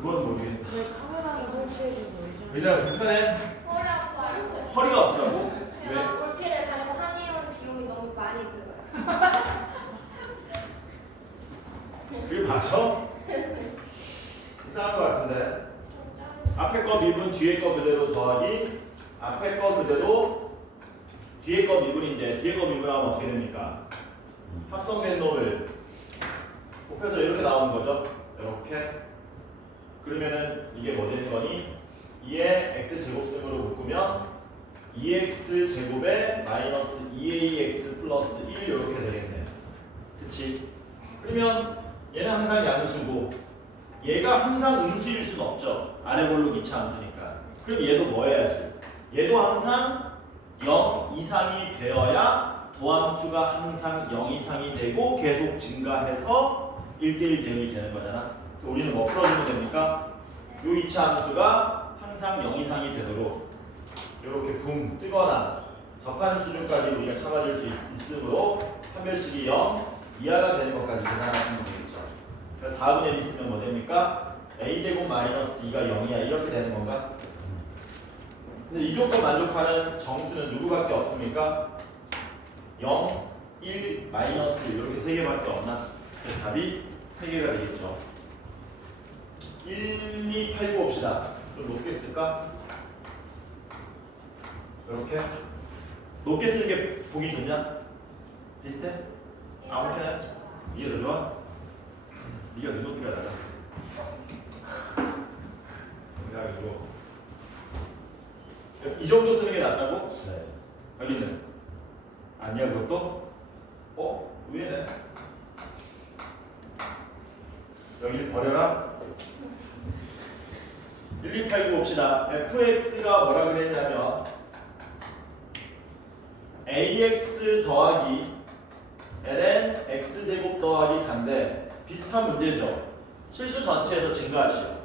그건 모르겠다. 왜 카메라를 설치해줘서 의자가 불편해? 허리 아파요. 허리가 아프다고? 왜? 제가 올피를 다니고 한의원 비용이 너무 많이 들어요. 그게 맞아? 이상한 거 같은데. 앞에 거 미분 뒤에 거 그대로 더하기 앞에 거 그대로 뒤에 거 미분인데 뒤에 거 미분하면 어떻게 됩니까? 합성된 놈을 곱해서 이렇게 나오는 거죠. 이렇게. 그러면은 이게 뭐 되는 거니? 2의 x제곱승으로 묶으면 2x제곱에 마이너스 2ax 플러스 1 이렇게 되겠네요. 그치? 그러면 얘는 항상 양수고 얘가 항상 음수일 수는 없죠. 아래 볼록 2차 함수니까. 그럼 얘도 뭐 해야지? 얘도 항상 0 이상이 되어야 도함수가 항상 0 이상이 되고 계속 증가해서 1대1 대응이 되는 거잖아. 우리는 뭐 풀어주면 됩니까? 요 2차 함수가 항상 0 이상이 되도록 이렇게 붕 뜨거나 적하는 수준까지 우리가 잡아줄 수 있으므로 판별식이 0 이하가 되는 것까지 계산하시면 되겠죠. 그래서 4분의 1 있으면 뭐 됩니까? a제곱 마이너스 2가 0이야 이렇게 되는 건가? 근데 이 조건 만족하는 정수는 누구밖에 없습니까? 0, 1, 마이너스 1 이렇게 3개밖에 없나? 그래서 답이 3개가 되겠죠. 1, 2, 8, 9 봅시다. 좀 높게 쓸까? 이렇게? 높게 쓰는 게 보기 좋냐? 비슷해? 아무렇게나? 이게 더 좋아? 네가 눈높이가 낮아. 그래가지고 이 정도 쓰는 게 낫다고? 네. 여기는 아니야 그것도? 위에네. 여기를 버려라. 1, 2, 8, 9 봅시다. fx가 뭐라 그랬냐면 ax 더하기 ln x제곱 더하기 4인데 비슷한 문제죠. 실수 전체에서 증가하시오.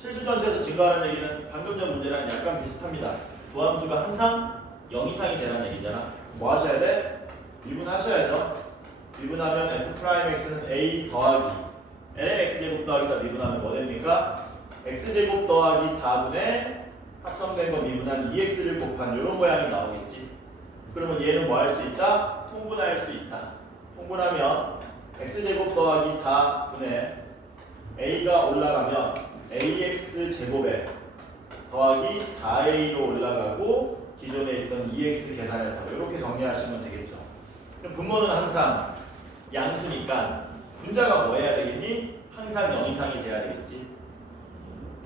실수 전체에서 증가하는 얘기는 방금 전 문제랑 약간 비슷합니다. 도함수가 항상 0 이상이 되라는 얘기잖아. 뭐 하셔야 돼? 미분하셔야죠. 미분하면 f'x는 a 더하기 ln x제곱 더하기 4 미분하면 뭐 됩니까? x제곱 더하기 4분의 합성된 거 미분한 2x를 곱한 이런 모양이 나오겠지. 그러면 얘는 뭐 할 수 있다? 통분할 수 있다. 통분하면 x제곱 더하기 4분의 a가 올라가면 ax제곱에 더하기 4a로 올라가고 기존에 있던 2x 계산해서 이렇게 정리하시면 되겠죠. 그럼 분모는 항상 양수니까 분자가 뭐 해야 되겠니? 항상 0 이상이 돼야 되겠지.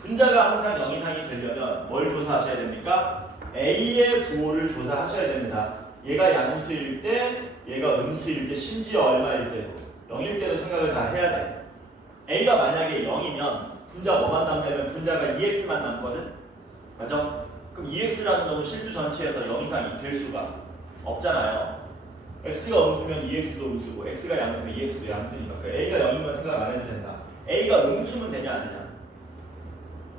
분자가 항상 0 이상이 되려면 뭘 조사하셔야 됩니까? a의 부호를 조사하셔야 됩니다. 얘가 양수일 때, 얘가 음수일 때, 심지어 얼마일 때도 0일 때도 생각을 다 해야 돼. a가 만약에 0이면 분자 뭐만 남냐면 분자가 2x만 남거든? 맞아? 그럼 2x라는 놈은 실수 전체에서 0 이상이 될 수가 없잖아요. x가 음수면 2x도 음수고 x가 양수면 2x도 양수니까 그 a가 0이면 생각 안 해도 된다. a가 음수면 되냐 안 되냐?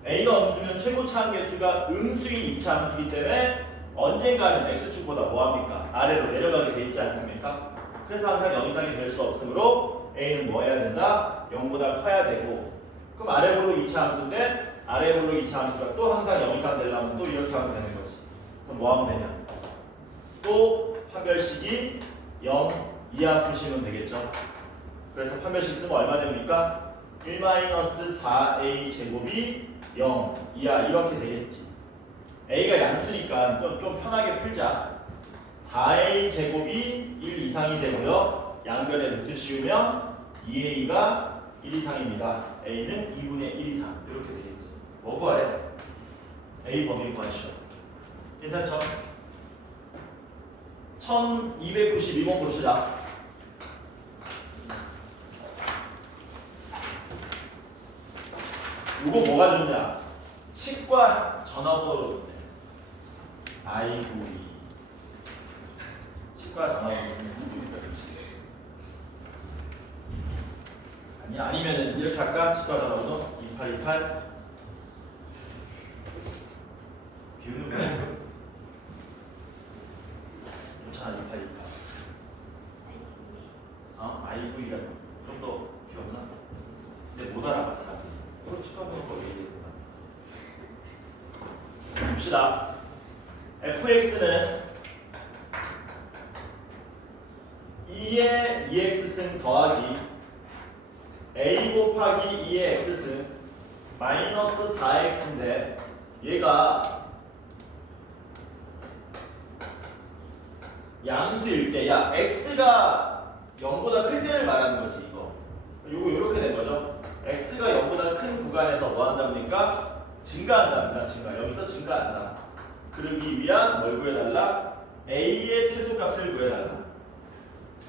a가 음수면 최고 차함계수가 음수인 2차 함수이기 때문에 언젠가는 x축보다 뭐합니까? 아래로 내려가게 돼 있지 않습니까? 그래서 항상 0 이상이 될 수 없으므로 a는 뭐 해야 된다? 0보다 커야 되고 그럼 아래볼록 2차 함수인데 아래볼록 2차 함수가 또 항상 0 이상 되려면 또 이렇게 하면 되는 거지. 그럼 뭐 하면 되냐? 또 판별식이 0 이하 푸시면 되겠죠. 그래서 판별식 쓰면 얼마 됩니까? 1-4a 제곱이 0 이하 이렇게 되겠지. a가 양수니까 좀 편하게 풀자. 4a 제곱이 1 이상이 되고요. 양변에 루트 씌우면 2a가 1 이상입니다. a는 2분의 1 이상 이렇게 되겠지. 뭐 구하래? a 범위 구하시오. 괜찮죠? 1292번 봅시다. 이거 뭐가 좋냐? 치과 전화번호로 좋네. 아이고 치과 전화번호 누구니까 그렇지? 아니면은 이렇게 할까? 치과 전화번호 2828 비우는 거 좋잖아 2828 아이고이가 좀 더 귀엽나? 근데 못 알아봐 사람들이. 축하하는 거 얘기했구나. 봅시다. fx는 2의 2x승 더하기 a 곱하기 2의 x승 마이너스 4x인데 얘가 양수일 때, 야 x가 0보다 클 때를 말하는 거지 이거. 요거 이렇게 된 거죠. x가 0보다 큰 구간에서 뭐 한답니까? 증가한답니다. 여기서 증가한다. 그러기 위한 뭘 구해달라? a의 최소값을 구해달라.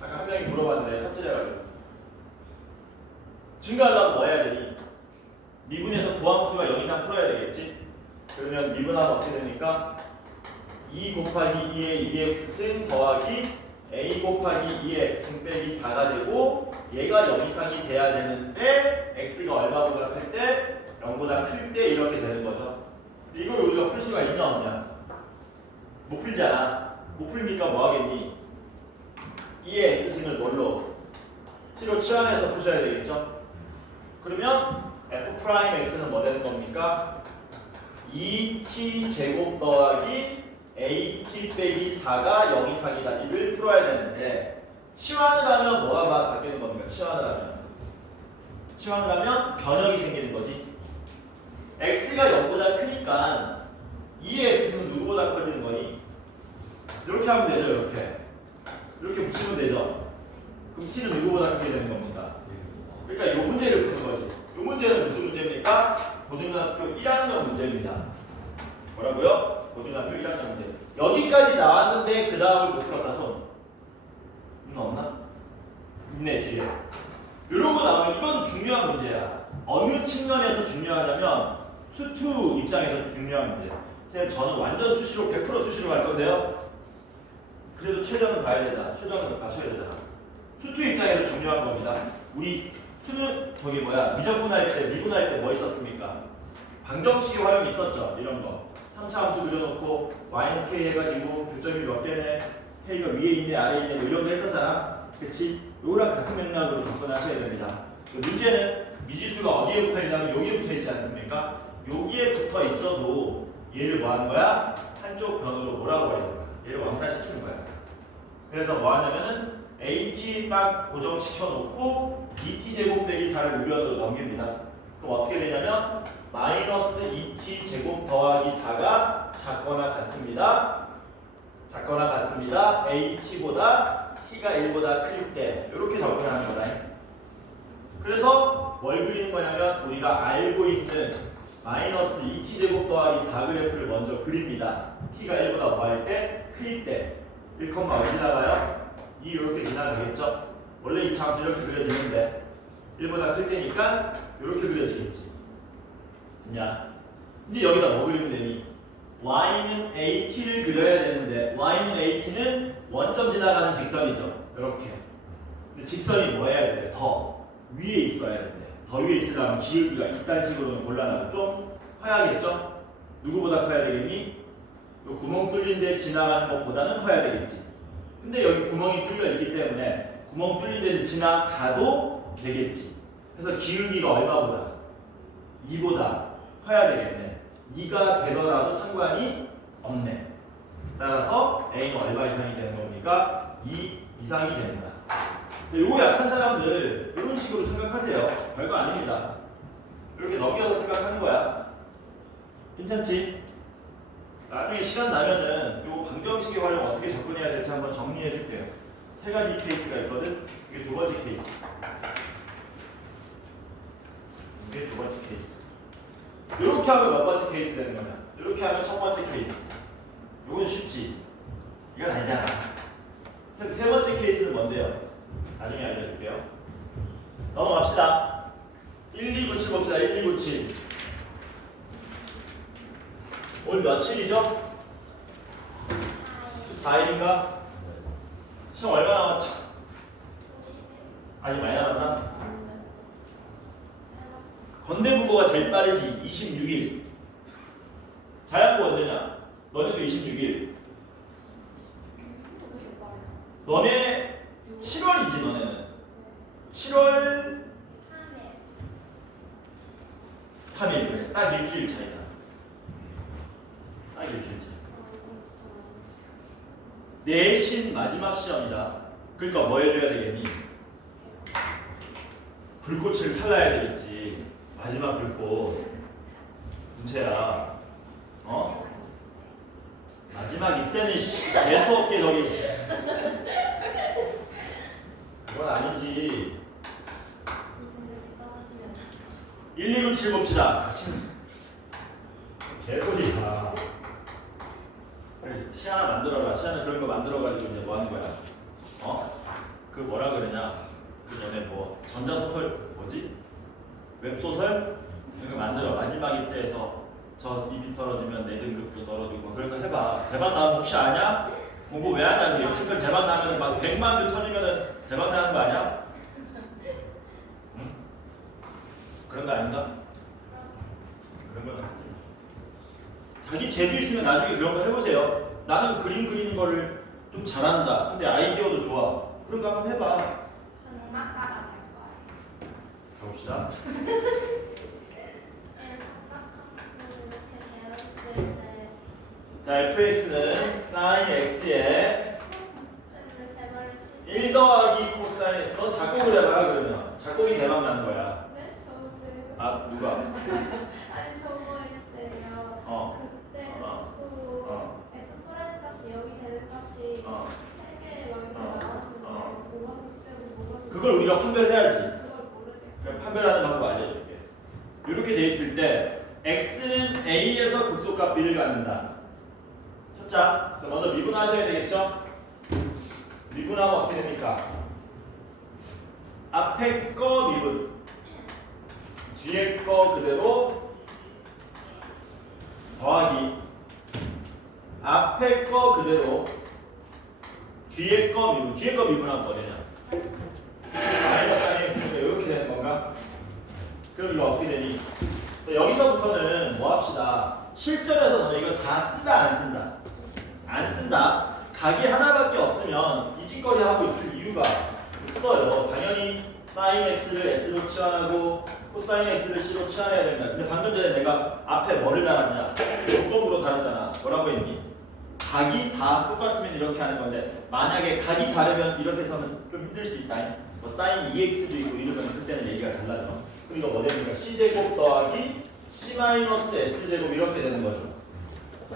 아까 한 명이 물어봤는데 삽질해가지고 증가하려면 뭐 해야 되니? 미분에서 도함수가 0 이상 풀어야 되겠지? 그러면 미분하면 어떻게 됩니까? 2 곱하기 2의 2x승 더하기 a 곱하기 2의 x승 빼기 4가 되고 얘가 0 이상이 돼야 되는데 x가 얼마보다 클 때? 0보다 클 때 이렇게 되는 거죠. 이걸 우리가 풀 수가 있냐 없냐? 못 풀잖아. 못 풀니까 뭐 하겠니? 2의 x승을 뭘로? t로 치환해서 푸셔야 되겠죠? 그러면 f'x는 뭐 되는 겁니까? 2t 제곱 더하기 at 빼기 4가 0 이상이다. 이를 풀어야 되는데 치환을 하면 뭐가 바뀌는 겁니까? 치환을 하면 변형이 생기는 거지. x가 0보다 크니까 2의 x는 누구보다 커지는 거니? 이렇게 하면 되죠. 이렇게 붙이면 되죠. 그럼 t는 누구보다 크게 되는 겁니까? 그러니까 이 문제를 푸는 거지. 이 문제는 무슨 문제입니까? 고등학교 1학년 문제입니다. 뭐라고요? 고등학교 1학년 문제. 여기까지 나왔는데 그 다음을 못 풀었다 손. 없나? 있네 뒤에. 이러고 나오면 이건 중요한 문제야. 어느 측면에서 중요하냐면 수투 입장에서 중요한 문제야. 선생님 저는 완전 수시로 100% 수시로 갈 건데요. 그래도 최저는 봐야 된다. 최저는 맞춰야 되잖아. 수투 입장에서 중요한 겁니다. 우리 수는 저기 미적분할 때 미분할 때 뭐 있었습니까? 방정식의 활용이 있었죠. 이런 거. 3차 함수 그려놓고 y는 k 해가지고 교점이 몇 개네, k가 위에 있네 아래에 있네 뭐 이런 거 했었잖아. 그치? 요거랑 같은 맥락으로 접근하셔야 됩니다. 문제는 미지수가 어디에 붙어 있냐면 여기에 붙어 있지 않습니까? 여기에 붙어 있어도 얘를 뭐 하는 거야? 한쪽 변으로 몰아버리는 거야. 얘를 왕따시키는 거야. 그래서 뭐 하냐면은 at 딱 고정시켜 놓고 2t 제곱 빼기 4를 우려도 넘깁니다. 그럼 어떻게 되냐면 마이너스 2t 제곱 더하기 4가 작거나 같습니다. at보다 t가 1보다 클 때 이렇게 접근하는 거다. 그래서 뭘 그리는 거냐면 우리가 알고 있는 마이너스 2t 제곱 더하기 4 그래프를 먼저 그립니다. t가 1보다 뭐 할 때? 클 때. 1, 어디 나가요? 2 이렇게 지나가겠죠? 원래 이 장수 이렇게 그려지는데 1보다 클 때니까 이렇게 그려지겠지. 야, 이제 여기다 뭐 그리면 되니? y는 at를 그려야 되는데 y는 at는 원점 지나가는 직선이죠. 이렇게. 근데 직선이 뭐 해야 돼? 더 위에 있어야 되는데 더 위에 있으려면 기울기가 이딴 식으로는 곤란하고 좀 커야겠죠? 누구보다 커야 되겠니? 요 구멍 뚫린 데 지나가는 것보다는 커야 되겠지. 근데 여기 구멍이 뚫려 있기 때문에 구멍 뚫린 데는 지나가도 되겠지. 그래서 기울기가 얼마보다? 2보다 커야 되겠네. 2가 되더라도 상관이 없네. 따라서 A는 얼마 이상이 되는 겁니까? 2 이상이 됩니다. 요거 약한 사람들 이런 식으로 생각하세요. 별거 아닙니다. 이렇게 넘겨서 생각하는 거야. 괜찮지? 나중에 시간 나면은 요 방정식의 활용 어떻게 접근해야 될지 한번 정리해 줄게요. 세 가지 케이스가 있거든. 이게 두 번째 케이스. 이게 두 번째 케이스. 이렇게 하면 몇 번째 케이스 되는 거냐? 이렇게 하면 첫 번째 케이스. 이건 쉽지. 이건 아니잖아. 세 번째 케이스는 뭔데요? 나중에 알려줄게요. 넘어갑시다. 1, 2, 9, 7 봅시다. 1, 2, 9, 7. 오늘 며칠이죠? 14일인가? 시험 얼마 남았죠? 아니 많이 남았나? 건대국어가 제일 빠르지. 26일. 자연고 언제냐? 너네도 26일. 너네 7월이지 너네는. 7월 3일, 딱 일주일 차이다. 딱 일주일 차이. 내신 마지막 시험이다. 그러니까 뭐 해줘야 되겠니? 불꽃을 살라야 되겠지. 마지막 불꽃. 문채야. 어? 마지막 입새는 재수없게 저기. 그건 아니지. 1297 봅시다. 개소리야. 그래, 시 하나 만들어라. 시 하나 그런 거 만들어가지고 이제 뭐 하는 거야? 어? 그 뭐라 그러냐? 그 전에 뭐 전자소설 뭐지? 웹소설? 이런 거 만들어. 마지막 입새에서 저 입이 떨어지면 내 등급도 떨어지고 그런 거 해봐. 대박 나면 혹시 아냐? 공부 왜 하냐? 역시서 대박 나면 막 100만 뷰 터지면은 대박 나는 거 아니야? 응? 그런 거 아닌가? 그런 건 아니지. 자기 재주 있으면 나중에 그런 거 해보세요. 나는 그림 그리는 거를 좀 잘한다. 근데 아이디어도 좋아. 그런 거 한번 해봐. 저는 아까가 될 거예요. 가봅시다. 자, fx는 sin x에 1 더하기 코사인 x. 너 작곡을 해봐 그러면. 작곡이 대박 나는 거야. 네, 저도요. 아, 누가? 아니 저거 했어요. 어. 그때 어. 수 어. F 플러스 값이 여기 되는 값이 어. 3개 막 이렇게 나왔는데 어. 뭐가 곱되고 뭐가 그걸 우리가 판별해야지. 그걸 모르겠어요. 그럼 판별하는 방법 알려줄게. 이렇게 돼 있을 때 x는 a에서 극소값 b를 갖는다. 첫자, 그럼 먼저 미분하셔야 되겠죠? 미분하면 어떻게 됩니까? 앞에 거 미분, 뒤에 거 그대로 더하기, 앞에 거 그대로 뒤에 거 미분. 뒤에 거 미분하면 뭐 되냐? 마이너스 사인이 있으니까 이렇게 되는 건가? 그럼 이거 어떻게 되니? 여기서부터는 뭐 합시다. 실전에서 너네 이거 다 쓴다 안 쓴다? 안 쓴다. 각이 하나밖에 없으면 이 짓거리 하고 있을 이유가 없어요. 당연히 사인 x를 s로 치환하고 코사인 x를 c로 치환해야 된다. 근데 방금 전에 내가 앞에 뭐를 달았냐? 요동으로 달았잖아. 뭐라고 했니? 각이 다 똑같으면 이렇게 하는 건데 만약에 각이 다르면 이렇게 해서는 좀 힘들 수 있다. 뭐 사인 2x도 있고 이러면 그때는 얘기가 달라져. 그럼 이거 뭐 됩니까? c제곱 더하기 c-s제곱 이렇게 되는 거죠.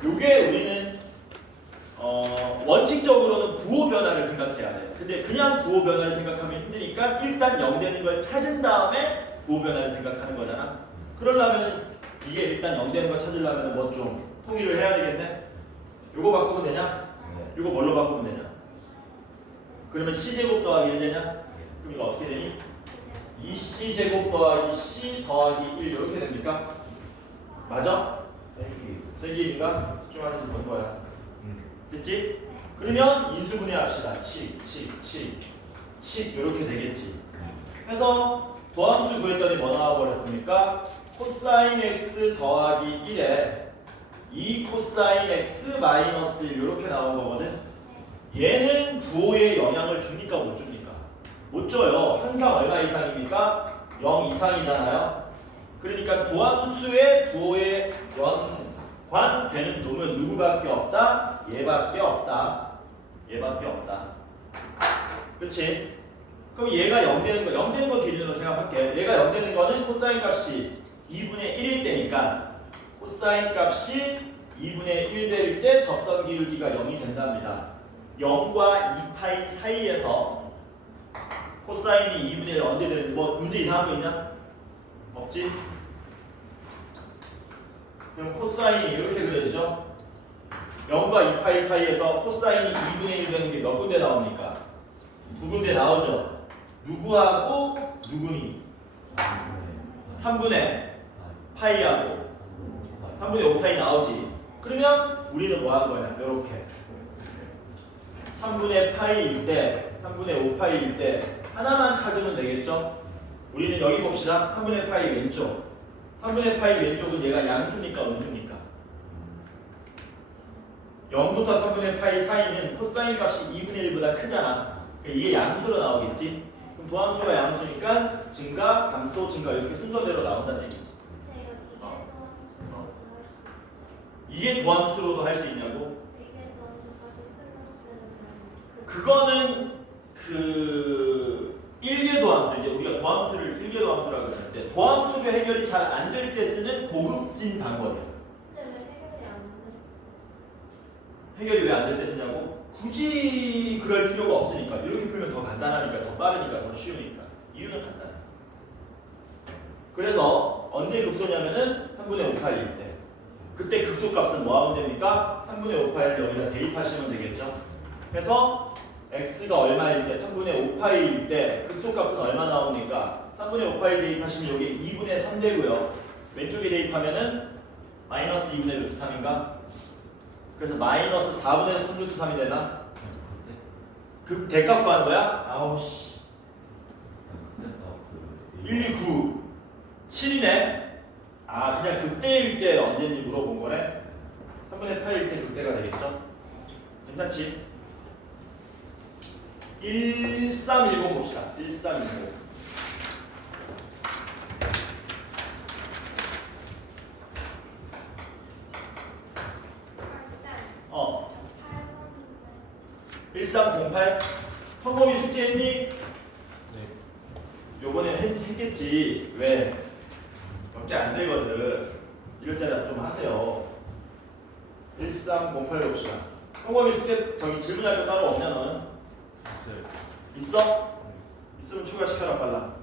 요게 우리는 원칙적으로는 부호 변화를 생각해야 돼. 근데 그냥 부호 변화를 생각하면 힘드니까 일단 0 되는 걸 찾은 다음에 부호 변화를 생각하는 거잖아. 그러려면 이게 일단 0 되는 거 찾으려면 뭐 좀 통일을 해야 되겠네. 요거 바꾸면 되냐? 요거 뭘로 바꾸면 되냐? 그러면 c제곱 더하기 1 되냐? 그럼 이거 어떻게 되니? 2c제곱 더하기 c 더하기 1 이렇게 됩니까? 맞아? 세기인가? 집중하는지 본 거야. 됐지? 그러면 인수분해 합시다. 칙 이렇게 되겠지. 해서 도함수 구했더니 뭐 나와버렸습니까? 코사인 x 더하기 1에 2 코사인 x 마이너스 1 이렇게 나온 거거든. 얘는 부호에 영향을 줍니까 못 줍니까? 못 줘요. 항상 얼마 이상입니까? 0 이상이잖아요. 그러니까 도함수의 부호에 연관되는 놈은 누구밖에 없다? 얘밖에 없다. 얘밖에 없다. 그치? 그럼 얘가 0 되는 거, 0 되는 거 기준으로 생각할게. 얘가 0 되는 거는 코사인 값이 2분의 1일 때니까 코사인 값이 2분의 1 될 때 접선 기울기가 0이 된답니다. 0과 2파이 사이에서 코사인이 2분의 1 언제 되는 뭐 문제 이상한 거 있냐? 없지? 그럼 코사인이 이렇게 그려지죠? 0과 2파이 사이에서 코사인이 2분의 1 되는 게 몇 군데 나옵니까? 두 군데 나오죠? 누구하고 누구니? 3분의 파이하고 3분의 5파이 나오지? 그러면 우리는 뭐 하는 거냐? 이렇게 3분의 파이일 때 3분의 5파이일 때 하나만 찾으면 되겠죠? 우리는 여기 봅시다. 3분의 파이 왼쪽 3분의 파이 왼쪽은 얘가 양수니까 음수니까 0부터 3분의 파이 사이는 코사인 값이 2분의 1보다 크잖아. 이게 양수로 나오겠지? 그럼 도함수가 양수니까 증가, 감소, 증가 이렇게 순서대로 나온다는 얘기지. 네, 여기 이게 도함수로도 할 수 있냐고? 이게 너무까지 플러스 그거는 그 1개 도함수, 이제 우리가 도함수를 1개 도함수라고 하는데 도함수가 해결이 잘 안 될 때 쓰는 고급진 방법이에요. 근데 왜 해결이 안 돼? 해결이 왜 안 될 때 쓰냐고? 굳이 그럴 필요가 없으니까. 이렇게 풀면 더 간단하니까, 더 빠르니까, 더 쉬우니까. 이유는 간단해. 그래서 언제 극소냐면은 3분의 5파일 때. 그때 극소값은 뭐 하면 됩니까? 3분의 5파일 여기다 대입하시면 되겠죠. 그래서 x가 얼마일 때 3분의 5파일 때 극소값은 얼마 나옵니까? 3분의 5파일 대입하시면 여기 2분의 3 되고요. 왼쪽에 대입하면은 마이너스 2분의 루트 3인가? 그래서 마이너스 4분의 3 루트 3이 되나? 그 대값 구하는 거야? 아우 씨. 1, 2, 9 7이네. 아 그냥 극대일 때 언제인지 물어본 거네. 3분의 8일 때 극대가 되겠죠? 괜찮지? 1310 봅시다. 1310. 어. 1308 성공이 숙제했니? 네. 요번에 했겠지. 왜? 몇 개 안 되거든. 이럴 때는 좀 하세요. 1308 봅시다. 성공이 숙제 저기 질문할 거 따로 없냐 너는? 있어요. 있어? 있으면 추가시켜라 빨라.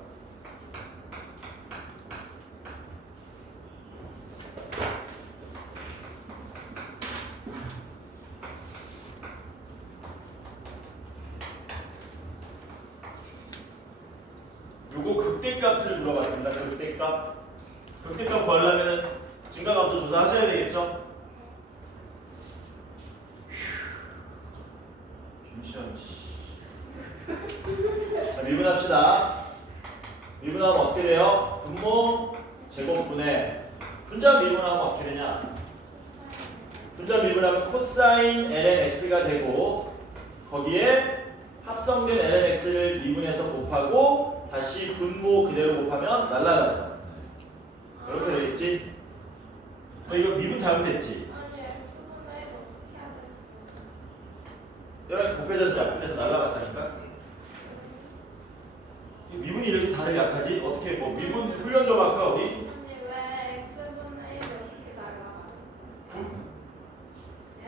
요거 극대값을 물어봤습니다. 극대값. 극대값 구하려면은 증가감도 조사하셔야 되겠죠? 김시현 씨. 자, 미분합시다. 미분하면 어떻게 돼요? 분모 제곱분의 분자 미분하면 어떻게 되냐? 분자 미분하면 코사인 ln x가 되고 거기에 합성된 ln x를 미분해서 곱하고 다시 분모 그대로 곱하면 날라가죠. 이렇게 되겠지? 이거 미분 잘못했지? 아니 X분의 1 어떻게 해야 돼? 여기 곱해져서 약분해서 날라갔다니까? 미분이 이렇게 다들 약하지? 어떻게 뭐 미분 훈련 좀 할까 우리? 아니 왜 X분의 1 어떻게 날라가요? 예?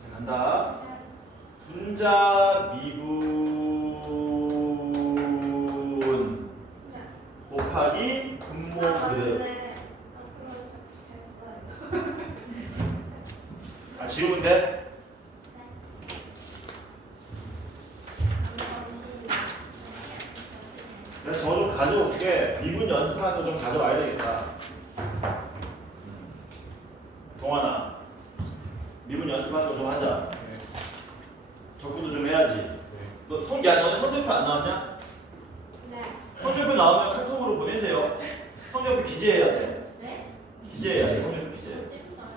자 간다. 분자 미분 곱하기 분모 그대로. 아 지우면 돼? 그래서 저 좀 가져올게. 미분 연습하는 거 좀 가져와야 되겠다. 동환아, 미분 연습하는 거 좀 하자. 네. 적구도 좀 해야지. 네. 너네 성적표 안 나왔냐? 네. 성적표 나오면 카톡으로 보내세요. 성적표 기재해야 돼. 네? 기재해야 돼. 성적표 기재.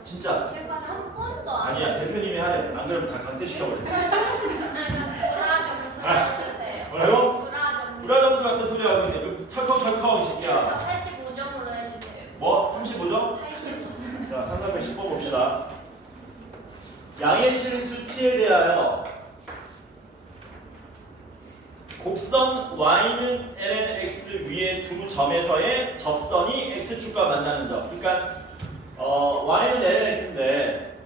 진짜. 지금까지 한 번도 안 아니야 대표님이 하래. 안 그러면 다 강퇴시켜버려. 불화 점수 해주세요. 뭐라고? 불화 점수. 불화점수 같은 소리 하고 있네. 그 철컹철컹 이 저 새끼야. 85점으로 해주세요. 뭐? 35점? 85점. 자, 310번 봅시다. 양의 실수 t에 대하여 곡선 y는 ln x 위에 두 점에서의 접선이 x축과 만나는 점. 그러니까 y는 ln x인데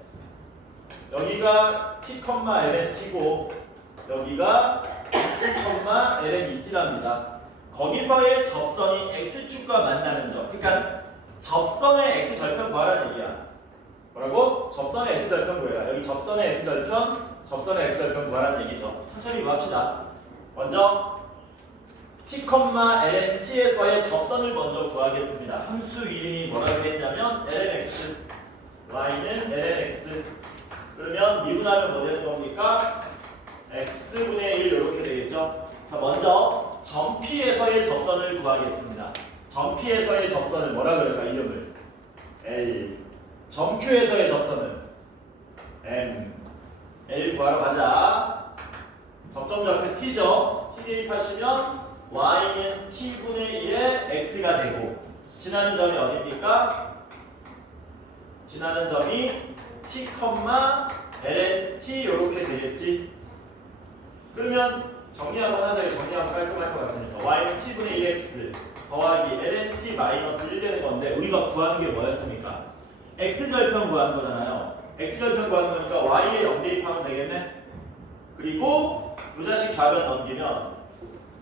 여기가 t, ln t고 여기가 t, ln 2t랍니다. 거기서의 접선이 x축과 만나는 점. 그러니까 접선의 x절편 구하라는 얘기야. 뭐라고? 접선의 x절편 구해라. 여기 접선의 x절편, 접선의 x절편 구하라는 얘기죠. 천천히 구합시다. 먼저 t, ln t에서의 접선을 먼저 구하겠습니다. 함수 이름이 뭐라고 했냐면 ln x, y는 ln x. 그러면 미분하면 뭐 되는 겁니까? x분의 1 이렇게 되겠죠. 자, 먼저 점 P에서의 접선을 구하겠습니다. 점 P에서의 접선을 뭐라 그럴까? 이름을 L. 점 Q에서의 접선은 M. L 구하러 가자. 점점점표 T죠. T 대입하시면 Y는 T분의 1의 X가 되고 지나는 점이 어디입니까? 지나는 점이 t, ln t 이렇게 되겠지. 그러면 정리 한번 하자. 정리하면 깔끔할 것 같으니까 y는 t분의 1x 더하기 ln t 마이너스 1 되는 건데 우리가 구하는 게 뭐였습니까? x절편 구하는 거잖아요. x절편 구하는 거니까 y에 0 대입하면 되겠네. 그리고 이 자식 좌변 넘기면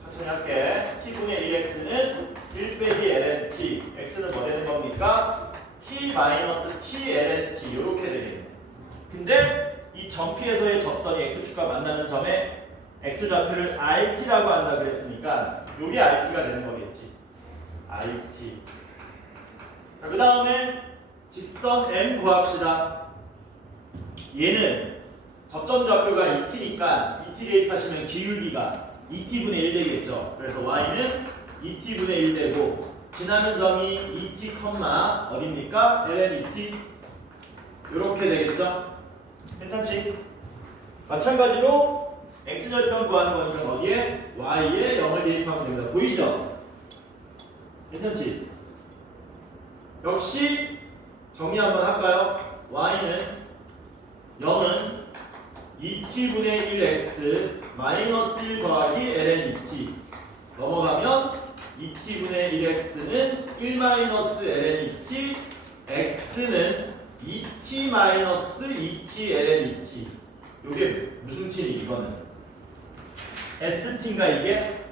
천천히 할게. t분의 1x는 1 빼기 ln t, x는 뭐 되는 겁니까? t 마이너스 t ln t 이렇게 되겠네. 근데 이 점피에서의 적선이 x축과 만나는 점에 x좌표를 rt라고 한다 그랬으니까 요게 rt가 되는 거겠지. rt. 자, 그 다음에 직선 m 구합시다. 얘는 접점 좌표가 2t니까 2t 대입하시면 기울기가 2t분의 1 되겠죠. 그래서 y는 2t분의 1 되고 지나는 점이 2t, 어딥니까? ln 2t 이렇게 되겠죠. 괜찮지? 마찬가지로 x절편 구하는 거니까 어디에? y에 0을 대입하면 됩니다. 보이죠? 괜찮지? 역시 정리 한번 할까요? y는 0은 2t분의 1x 마이너스 1 더하기 ln 2t 넘어가면 2t분의 1x는 1 마이너스 ln 2t x는 2t 마이너스 2t ln 2t 요게 무슨 t니 이거는? st인가 이게?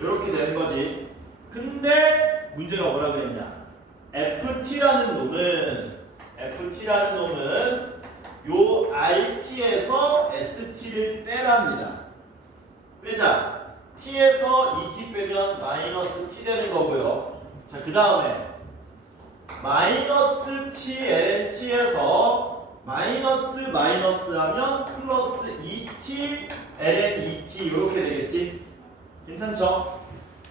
요렇게 되는 거지. 근데 문제가 뭐라 그랬냐? ft라는 놈은 요 rt에서 st를 빼랍니다. 빼자. t에서 2t 빼면 마이너스 t 되는 거고요. 자, 그 다음에 마이너스 t ln t에서 마이너스 하면 플러스 2t ln 2t 이렇게 되겠지. 괜찮죠?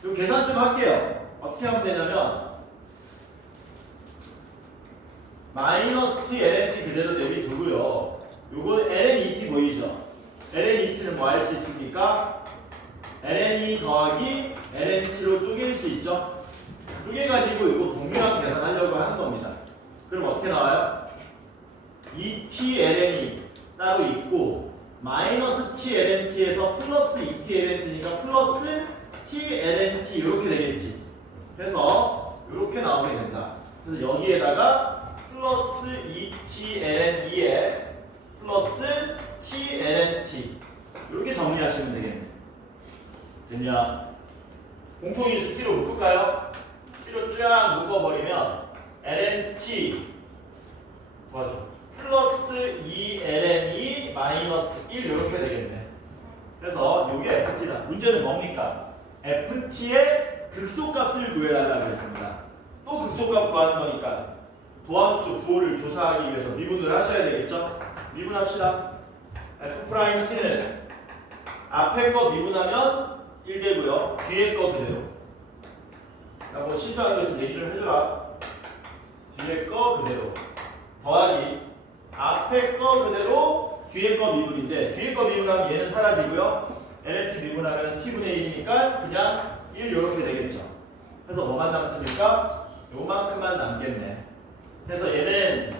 요 계산 좀 할게요. 어떻게 하면 되냐면 마이너스 t ln t 그대로 내비두고요. 요거 ln 2t 보이죠? ln 2t는 뭐 할 수 있습니까? ln 더하기 ln t로 쪼갤 수 있죠? 쪼개가지고 이거 동일한 계산하려고 하는 겁니다. 그럼 어떻게 나와요? 2t ln이 따로 있고 마이너스 t ln t에서 플러스 2t ln t니까 플러스 t ln t 이렇게 되겠지. 그래서 이렇게 나오게 된다. 그래서 여기에다가 플러스 2t ln 2에 플러스 t ln t 이렇게 정리하시면 되겠네. 됐냐? 공통인수 t로 묶을까요? t로 쫙 묶어버리면 ln t 도와줘. 플러스 2 ln 2 마이너스 1 이렇게 되겠네. 그래서 이게 ft다. 문제는 뭡니까? ft의 극소값을 구해달라고 했습니다. 또 극소값 구하는 거니까 도함수 구호를 조사하기 위해서 미분을 하셔야 되겠죠? 미분합시다. f't는 앞에 거 미분하면 1 되고요. 뒤에 거 그대로. 라고 시사하기 위해서 얘기 좀 해주라. 뒤에 거 그대로. 더하기 앞에 거 그대로 뒤에 거 미분인데 뒤에 거 미분하면 얘는 사라지고요. ln t 미분하면 t분의 1이니까 그냥 1 이렇게 되겠죠. 그래서 뭐만 남습니까? 요만큼만 남겠네. 그래서 얘는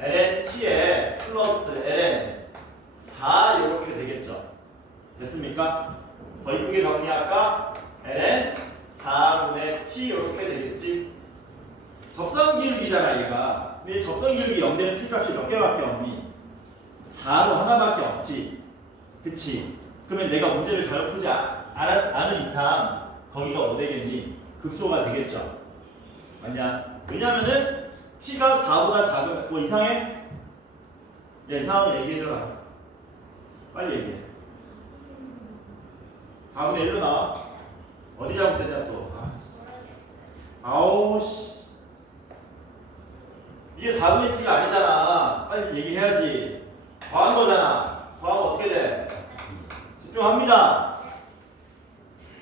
ln t에 플러스 ln 4 이렇게 되겠죠. 됐습니까? 더 이쁘게 정리할까? ln 4분의 t 이렇게 되겠지. 접선 기울기잖아 얘가. 근데 접선 기울기 0되는 t 값이 몇 개밖에 없니? 4로 하나밖에 없지. 그치? 그러면 내가 문제를 잘 풀지 않은 이상 거기가 뭐 되겠니? 극소가 되겠죠. 맞냐? 왜냐면은 t가 4보다 작으면 뭐 이상해? 야 이상하면 얘기해줘라. 빨리 얘기해. 4분의 1로 나와. 어디 잘못됐냐 또. 아우 씨. 이게 4분의 t가 아니잖아. 빨리 얘기해야지. 더한 거잖아. 더하면 어떻게 돼? 집중합니다.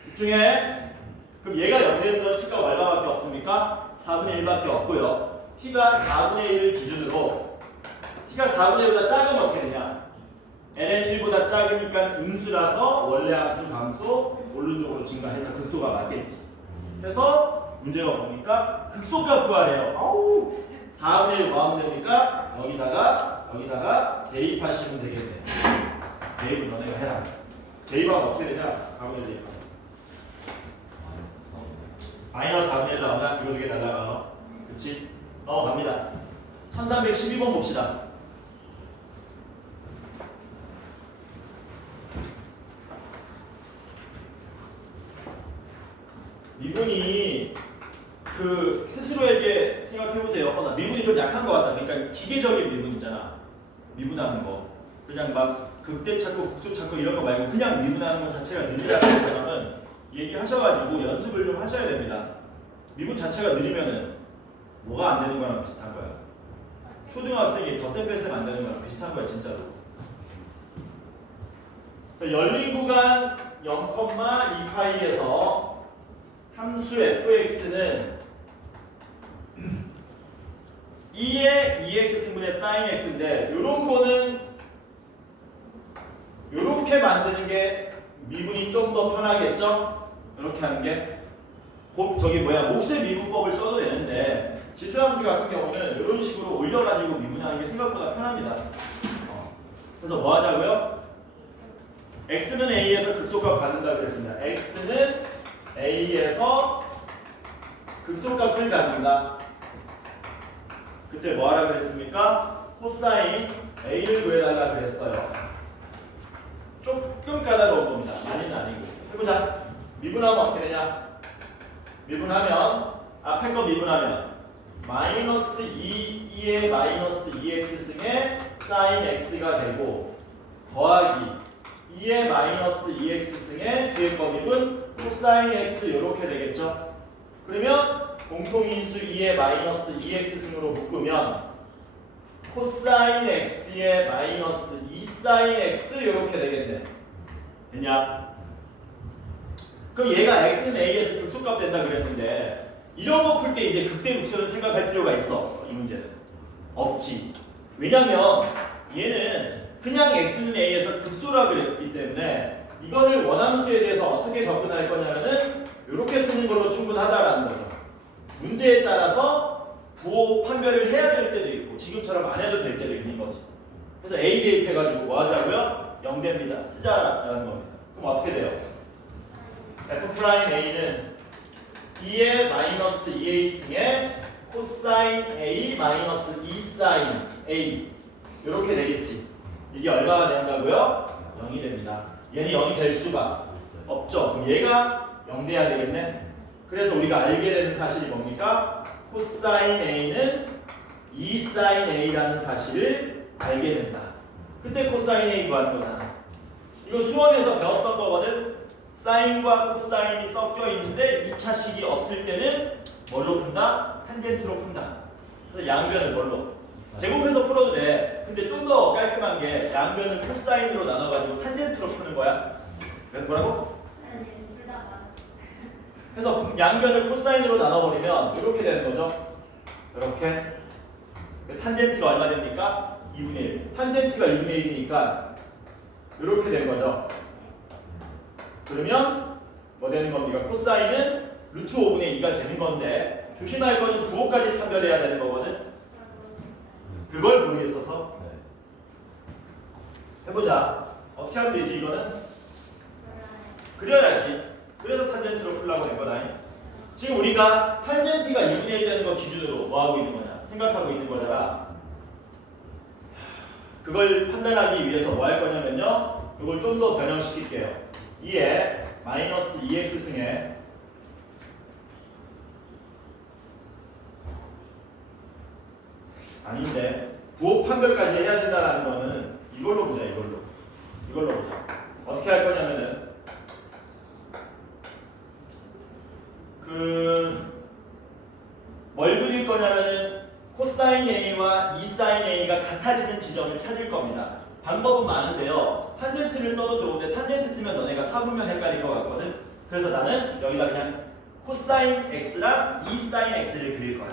집중해. 그럼 얘가 0되는 t가 얼마밖에 없습니까? 4분의 1밖에 없고요. t가 4분의 1을 기준으로 t가 4분의 1보다 작으면 어떻게 되냐? ln 1보다 작으니까 음수라서 원래 함수 감소 오른쪽으로 증가해서 극소가 맞겠지. 그래서 문제가 뭡니까? 극소값 구하래요. 아우 4 4분의 1 뭐 하면 됩니까? 여기다가 대입하시면 되겠네. 대입은 너네가 해라. 대입하면 어떻게 되냐? 4분의 1 대입하면 마이너스 4분의 1 나오나? 이거 두개 날라가. 그치? 넘어갑니다. 1312번 봅시다. 미분이 그 스스로에게 생각해보세요. 미분이 좀 약한 것 같다. 그러니까 기계적인 미분 있잖아. 미분하는 거. 그냥 막 극대 찾고 국수 찾고 이런 거 말고 그냥 미분하는 것 자체가 느리다는 사람은 얘기하셔가지고 연습을 좀 하셔야 됩니다. 미분 자체가 느리면은 뭐가 안 되는 거랑 비슷한 거야. 초등학생이 덧셈 뺄셈 안 되는 거랑 비슷한 거야 진짜로. 자, 열린 구간 0,2파이에서 함수 fx는 2의 2x 승분의 sin x인데 요런 거는 요렇게 만드는 게 미분이 좀 더 편하겠죠? 이렇게 하는 게 저기 몫의 미분법을 써도 되는데 지수함수 같은 경우는 이런 식으로 올려가지고 미분하는 게 생각보다 편합니다. 그래서 뭐 하자고요? x는 a에서 극소값 갖는다 그랬습니다. x는 a에서 극소값을 갖는다. 그때 뭐 하라 그랬습니까? 코사인 a를 구해달라 그랬어요. 조금 까다로운 겁니다. 많이는 아니고. 해보자. 미분하면 어떻게 되냐? 미분하면 앞에 거 미분하면 마이너스 2의 마이너스 2x승의 sin x가 되고 더하기 2의 마이너스 2x승의 뒤에 거 미분 코사인 x 이렇게 되겠죠? 그러면 공통인수 2의 마이너스 2x승으로 묶으면 코사인 x의 마이너스 2사인 x 이렇게 되겠네. 됐냐? 그럼 얘가 x는 a에서 극소값 된다 그랬는데 이런 거 풀 때 이제 극대 극소를 생각할 필요가 있어 없어? 이 문제는 없지. 왜냐면 얘는 그냥 x는 a에서 극소라 그랬기 때문에 이거를 원함수에 대해서 어떻게 접근할 거냐면은 이렇게 쓰는 걸로 충분하다라는 거죠. 문제에 따라서 부호 판별을 해야 될 때도 있고 지금처럼 안 해도 될 때도 있는 거지. 그래서 a 대입해가지고 뭐 하자고요? 0됩니다. 쓰자라는 겁니다. 그럼 어떻게 돼요? f'a는 2의 마이너스 2a승의 코사인 a 마이너스 2사인 a 이렇게 되겠지. 이게 얼마가 된다고요? 0이 됩니다. 얘는 0이 될 수가 없죠. 그럼 얘가 0 돼야 되겠네. 그래서 우리가 알게 되는 사실이 뭡니까? 코사인 a는 2사인 a라는 사실을 알게 된다. 그때 코사인 a 구하는 거잖아. 이거 수원에서 배웠던 거거든. 사인과 코사인이 섞여 있는데 2차식이 없을 때는 뭘로 푼다? 탄젠트로 푼다. 그래서 양변을 뭘로? 제곱해서 풀어도 돼. 근데 좀 더 깔끔한 게 양변을 코사인으로 나눠가지고 탄젠트로 푸는 거야. 뭐라고? 그래서 양변을 코사인으로 나눠버리면 이렇게 되는 거죠. 이렇게. 탄젠트가 얼마 됩니까? 2분의 1. 탄젠트가 2분의 1이니까 이렇게 된 거죠. 그러면 뭐 되는 겁니까? 코사인은 루트 5분의 2가 되는 건데 조심할 거는 부호까지 판별해야 되는 거거든. 그걸 모르겠어서 해보자. 어떻게 하면 되지 이거는? 그려야지. 그래서 탄젠트로 풀라고 한 거다. 지금 우리가 탄젠트가 2분의 1 되는 거 기준으로 뭐 하고 있는 거냐? 생각하고 있는 거잖아. 그걸 판단하기 위해서 뭐 할 거냐면요. 이걸 좀 더 변형시킬게요. 2에 마이너스 2x승에 아닌데 부호 판별까지 해야 된다는 거는 이걸로 보자. 이걸로 보자. 어떻게 할 거냐면은 뭘 그릴 거냐면은 코사인 a와 2사인 a가 같아지는 지점을 찾을 겁니다. 방법은 많은데요. 탄젠트를 써도 좋은데 탄젠트 쓰면 너네가 사분면 헷갈릴 것 같거든. 그래서 나는 여기다 그냥 코사인 x랑 2사인 x를 그릴 거야.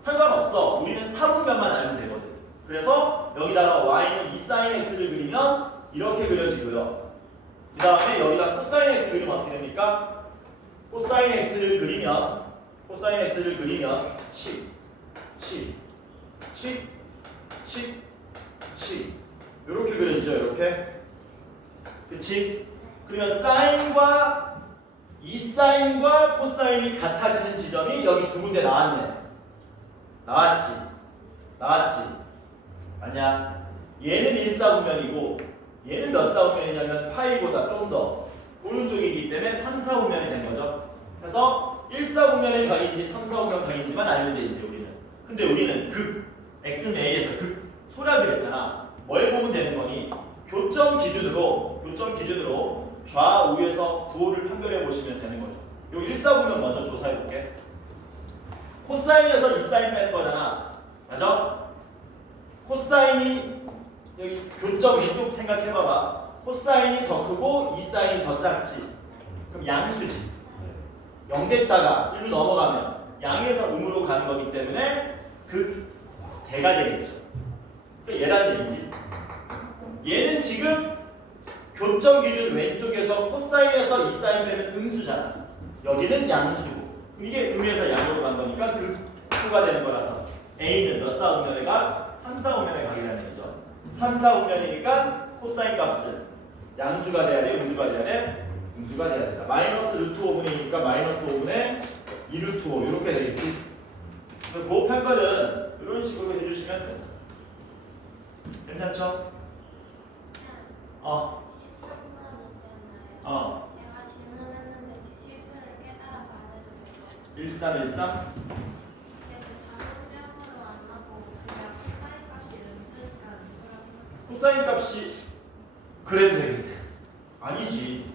상관없어. 우리는 사분면만 알면 되거든. 그래서 여기다가 y는 2사인 x를 그리면 이렇게 그려지고요. 그 다음에 여기다 코사인 x를 그리면 어떻게 됩니까? 코사인 x를 그리면 10 칙, 칙, 칙. 이렇게 그려지죠, 이렇게. 그치? 그러면 사인과 이 사인과 코사인이 같아지는 지점이 여기 두 군데 나왔네. 나왔지? 아니야. 얘는 1사분면이고 얘는 몇 사분면이냐면 파이보다 좀 더 오른쪽이기 때문에 3사분면이 된 거죠. 그래서 1사분면의 각인지 3사분면 각인지만 알면 되지 우리는. 근데 우리는 x는 a에서 소략을 했잖아. 뭘 보면 되는 거니? 교점 기준으로 좌우에서 부호를 판별해 보시면 되는 거죠. 요 1사분면 먼저 조사해 볼게. 코사인에서 2사인 빼는 거잖아. 맞아? 코사인이 여기 교점 왼쪽 생각해 봐봐. 코사인이 더 크고 2사인이 더 작지. 그럼 양수지. 0 됐다가 1로 넘어가면 양에서 음으로 가는 거기 때문에 대가 되겠죠. 그러니까 얘라는 얘기지. 얘는 지금 교점 기준 왼쪽에서 코사인에서 2사인 빼면 음수잖아. 여기는 양수고. 이게 음에서 양으로 간 거니까 수가 되는 거라서 a는 몇 사분면의 각? 3사분면의 각이라는 얘기죠. 3사분면이니까 코사인 값은 양수가 돼야 돼? 음수가 돼야 돼? 음수가 돼야 된다. 마이너스 루트 5분의니까 마이너스 5분의 2 루트 5 이렇게 되겠지. 그 판별은 이런 식으로 해주시면 된다. 괜찮죠? 13번 있잖아요. 제가 질문했는데 제 실수를 깨달아서 안 해도 될까요? 1313 근데 그 4분명으로 안 하고 그냥 코사인 값이 음수니까 음수라고 생각해요. 코사인 값이 그래도 되겠네. 아니지.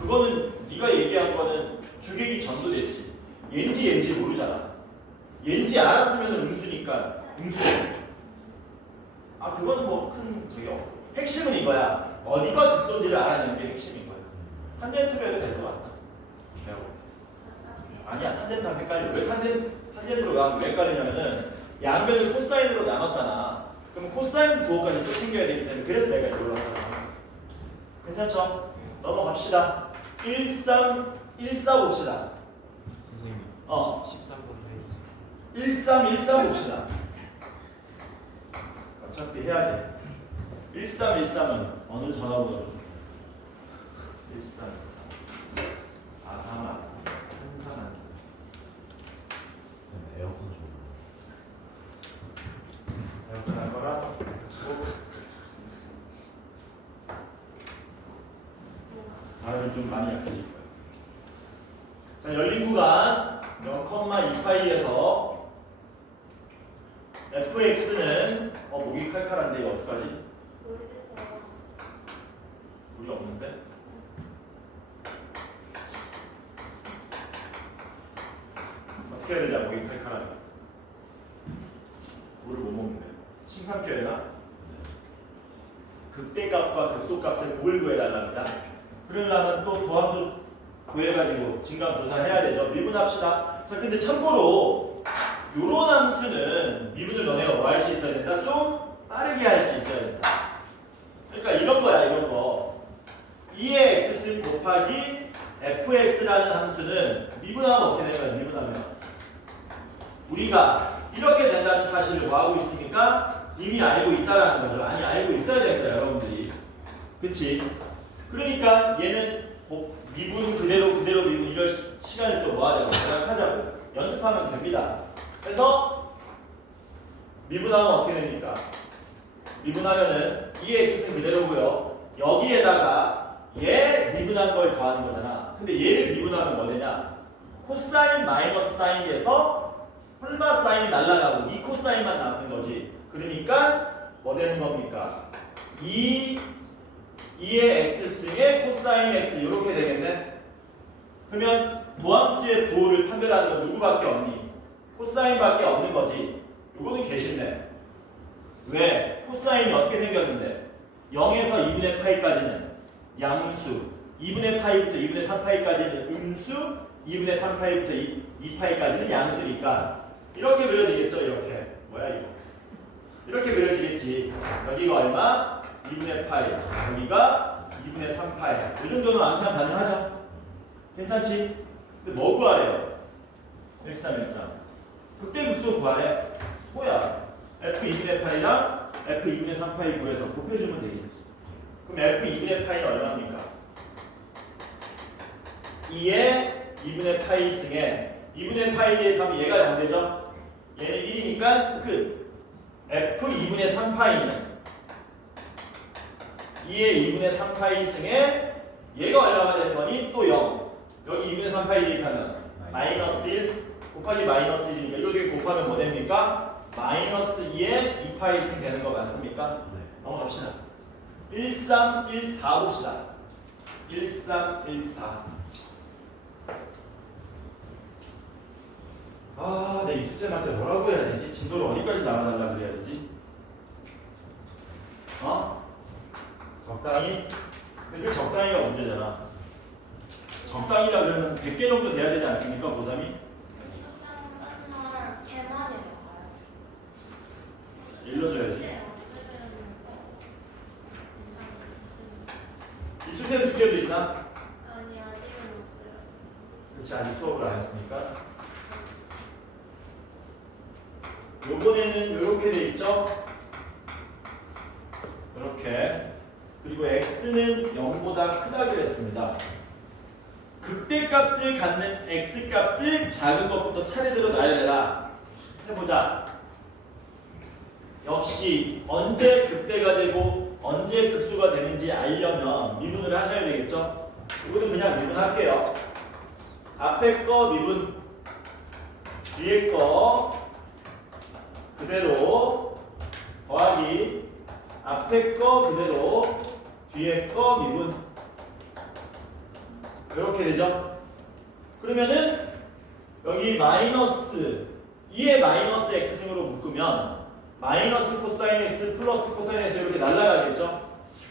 그거는 네가 얘기한 거는 주객이 전도됐지. 얘인지 모르잖아. 얘인지 알았으면 음수니까 음수. 그거는 뭐 큰 적이 없고. 핵심은 이거야. 어디가 극소인지를 알아내는 게 핵심인 거야. 탄젠트로 해도 될 것 같다. 아니야, 탄젠트랑 헷갈려. 왜 탄젠트로 나면 왜 헷갈리냐면은 양변을 코사인으로 나눴잖아. 그럼 코사인 부호까지 또 챙겨야 되기 때문에 그래서 내가 이걸로 하잖아. 괜찮죠? 넘어갑시다. 1314 봅시다. 선생님. 13번 해주세요. 1314 봅시다. 어차피 해야 돼. 1313은 어느 전화번호로? 1314 아삼 한산 에어컨 좀. 에어컨 할 거라. 발음이 좀 많이 약해질 거예요. 자, 열린 구간 0,2파이에서 fx는 목이 칼칼한데 이거 어떡하지? 롤드세요. 물이 없는데? 어떻게 해야 되냐 목이 칼칼하니까 물을 못 먹는데 침삼켜야 되나? 극대값과 극소값의 곱을 구해달랍니다. 그러려면 또 도함수 구해가지고 증감 조사해야 되죠. 미분합시다. 자, 근데 참고로 요런 함수는 미분을 너네가 뭐 할 수 있어야 된다? 좀 빠르게 할 수 있어야 된다. 그러니까 이런 거야, 이런 거. 2의 x승 곱하기 fx라는 함수는 미분하면 어떻게 되는 거야, 미분하면? 우리가 이렇게 된다는 사실을 구하고 있으니까 이미 알고 있다라는 거죠. 아니, 알고 있어야 됩니다, 여러분들이. 그치? 그러니까 얘는 미분 그대로 미분 이럴 시간을 좀 모아야 되고 생각하자고. 연습하면 됩니다. 그래서 미분하면 어떻게 됩니까? 미분하면은 2의 x승 그대로고요. 여기에다가 얘 미분한 걸 더하는 거잖아. 근데 얘를 미분하면 뭐 되냐? 코사인 마이너스 사인에서 플러스 사인이 날라가고 이 코사인만 남는 거지. 그러니까 뭐 되는 겁니까? 2의 x승의 코사인 x 이렇게 되겠네. 그러면 도함수의 부호를 판별하는 건 누구밖에 없니? 코사인밖에 없는 거지. 요거는 개쉽네. 왜? 코사인이 어떻게 생겼는데 0에서 2분의 파이까지는 양수, 2분의 파이부터 2분의 3파이까지는 음수, 2분의 3파이부터 2파이까지는 양수니까 이렇게 그려지겠죠. 이렇게. 뭐야 이거? 이렇게 그려지겠지. 여기가 얼마? 2분의 파이. 여기가 2분의 3파이. 이 정도는 암산 가능하죠? 괜찮지? 근데 뭐 구하래요? 1313. 극대극소 구하래. 뭐야? F 2분의 8이랑 F 2분의 3파이 구해서 곱해주면 되겠지. 그럼 F 2분의 파이는 얼마입니까? 2에 2분의 파이 승에 2분의 파이 대입하면 얘가 0 되죠? 얘는 1이니까 끝. F 2분의 3파이는 2의 2분의 3파이 승에 얘가 얼마가 되는 거니? 또 0. 여기 2분의 3파이 대입하면 마이너스 1 곱하기 마이너스 1이니까 이렇게 곱하면 뭐 됩니까? 마이너스 2에 2파이 승 되는 거 맞습니까? 네. 넘어갑시다. 1314 봅시다. 1314. 아, 내 이수쌤한테 뭐라고 해야 되지? 진도를 어디까지 나가달라 그래야 되지? 어? 적당히? 그게 적당히가 문제잖아. 적당히라 그러면 100개 정도 돼야 되지 않습니까, 고3이? 수상 맨날 개만이 나와요. 일로 써야지. 숙제 없으면 괜찮겠습니다. 이수쌤 숙제도 있나? 아니 아직은 없어요. 그렇지, 아직 수업을 안 했으니까. 요번에는 이렇게 돼 있죠? 이렇게. 그리고 x는 0보다 크다 그랬습니다. 극대값을 갖는 x값을 작은 것부터 차례대로 나열해라. 해보자. 역시 언제 극대가 되고 언제 극수가 되는지 알려면 미분을 하셔야 되겠죠? 이거는 그냥 미분할게요. 앞에 거 미분, 뒤에 거 그대로 더하기 앞에 거 그대로 뒤에 거 미분 이렇게 되죠. 그러면은 여기 마이너스 2의 마이너스 x승으로 묶으면 마이너스 코사인 x 플러스 코사인 x 이렇게 날아가겠죠.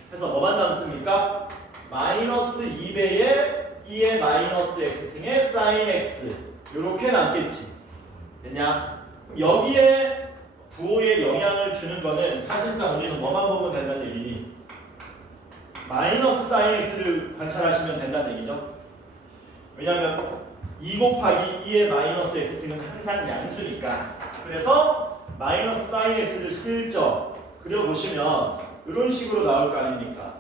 그래서 뭐만 남습니까? 마이너스 2배의 2의 마이너스 x승의 사인 x 이렇게 남겠지. 됐냐? 여기에 부호에 영향을 주는 거는 사실상 우리는 뭐만 보면 된다는 얘기니? 마이너스 사인 x를 관찰하시면 된다는 얘기죠. 왜냐하면 2 곱하기 2의 마이너스 x승은 항상 양수니까. 그래서 마이너스 사인 x를 슬쩍 그려보시면 이런 식으로 나올 거 아닙니까?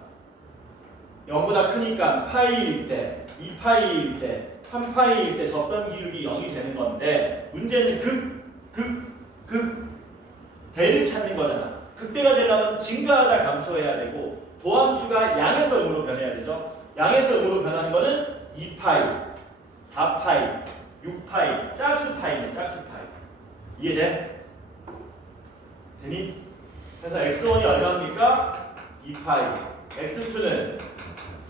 0보다 크니까 파이일 때, 2파이일 때, 3파이일 때 접선 기울기 0이 되는 건데 문제는 대를 찾는 거잖아. 극대가 되려면 증가하다 감소해야 되고 도함수가 양에서 음으로 변해야 되죠. 양에서 음으로 변하는 거는 2파이, 4파이, 6파이, 짝수파이네, 짝수파이. 이해돼? 되니? 그래서 x1이 얼마입니까? 2파이, x2는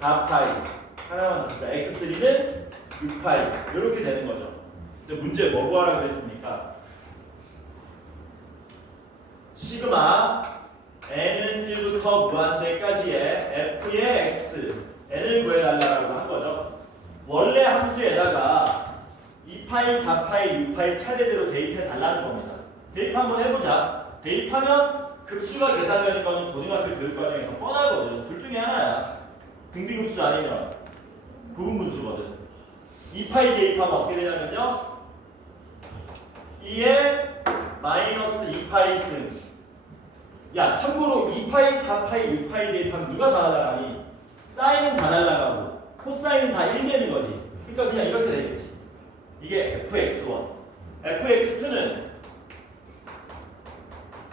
4파이, 하나만 더 쓰자. x3는 6파이. 이렇게 되는 거죠. 근데 문제 뭐 구하라 그랬습니까? 시그마 n은 1부터 무한대까지의 f의 x n을 구해달라고 한 거죠. 원래 함수에다가 2파이, 4파이, 6파이 차례대로 대입해 달라는 겁니다. 대입 한번 해보자. 대입하면 극수가 계산되는 거는 고등학교 교육과정에서 뻔하거든. 둘 중에 하나야. 등비급수 아니면 부분분수거든. 2파이 대입하면 어떻게 되냐면요. 2에 마이너스 2파이 승. 야, 참고로 2파이, 4파이, 6파이 대입하면 누가 다 날아가니? 사인은 다 날아가고 코사인은 다 1 되는 거지. 그러니까 그냥 이렇게 되겠지. 이게 fx1. fx2는